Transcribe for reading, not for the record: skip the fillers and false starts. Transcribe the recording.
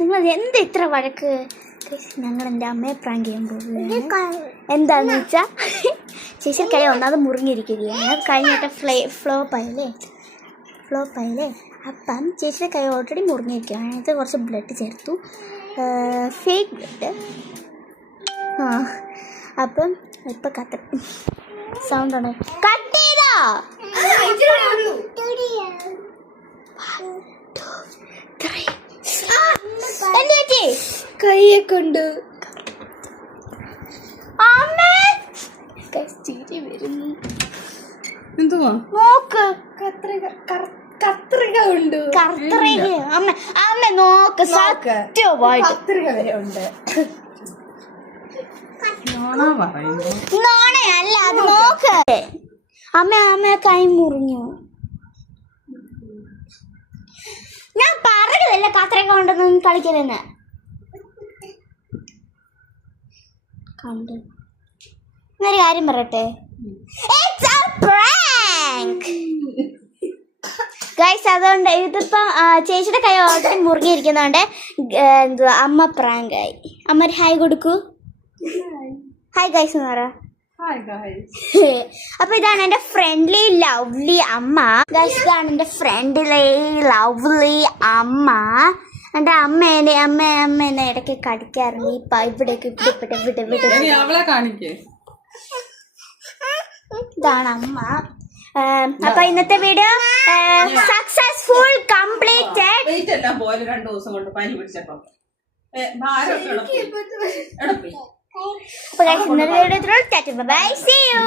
നിങ്ങൾ എന്താ ഇത്ര വഴക്ക്? ഞങ്ങൾ എൻ്റെ അമ്മയെ പ്രാങ്ക് ചെയ്യാൻ പോകുന്നത് എന്താന്ന് വെച്ചാൽ ചേച്ചി കൈ ഒന്നാമത് മുറിഞ്ഞിരിക്കുകയാണ്. കഴിഞ്ഞിട്ട് ഫ്ലോപ്പായില്ലേ. അപ്പം ചേച്ചിയുടെ കൈ ഓൾറെഡി മുറിഞ്ഞിരിക്കുകയാണ്. അതിനകത്ത് കുറച്ച് ബ്ലഡ് ചേർത്തു, ഫേക്ക് ബ്ലഡ്. അപ്പം ഇപ്പം സൗണ്ട് ആണ്. കട്ട് ചെയ്തോ? കയ്യെ കൊണ്ട് വരുന്നു. എന്തുവാ നോക്ക്, കത്രിക ഉണ്ട്. അമ്മ നോക്ക്, സത്യമായിട്ട് കത്രിക വരെ ഉണ്ട്. നോണയല്ല അത്. നോക്ക് അമ്മ കൈ മുറിഞ്ഞു. ഞാൻ പറഞ്ഞതല്ല കത്രിക കൊണ്ടൊന്നും കളിക്കലെന്ന്. കണ്ടു. എന്നൊരു കാര്യം പറയട്ടെ, ഗൈസ്. അതുകൊണ്ട് ഇതിപ്പം ചേച്ചിയുടെ കൈ ഓൾറെഡി മുറുകിയിരിക്കുന്നതുകൊണ്ട് എന്തുവാ അമ്മ പ്രാങ്ക് ആയി. അമ്മ ഒരു ഹായ് കൊടുക്കൂ. ഹായ് ഗൈസ് എന്ന് പറ. അപ്പൊ ഇതാണ് എന്റെ ഫ്രണ്ട്ലി ലവ്ലി അമ്മ. ഗൈസ് ഇതാണ് എന്റെ ഫ്രണ്ട്ലി ലവ്ലി അമ്മ. എന്റെ അമ്മ എന്നെ ഇടയ്ക്ക് കടിക്കാറുണ്ട്. ഇപ്പൊ ഇവിടേക്ക് ഇതാണ് അമ്മ. അപ്പൊ ഇന്നത്തെ വീഡിയോ സക്സസ്ഫുൾ കംപ്ലീറ്റഡ്. എല്ലാം പോലെ 2 ദിവസം കൊണ്ട് പനി പിടിച്ചപ്പോ അപ്പൊ ഇന്നത്തെ വീഡിയോ ബൈ, സീ യു.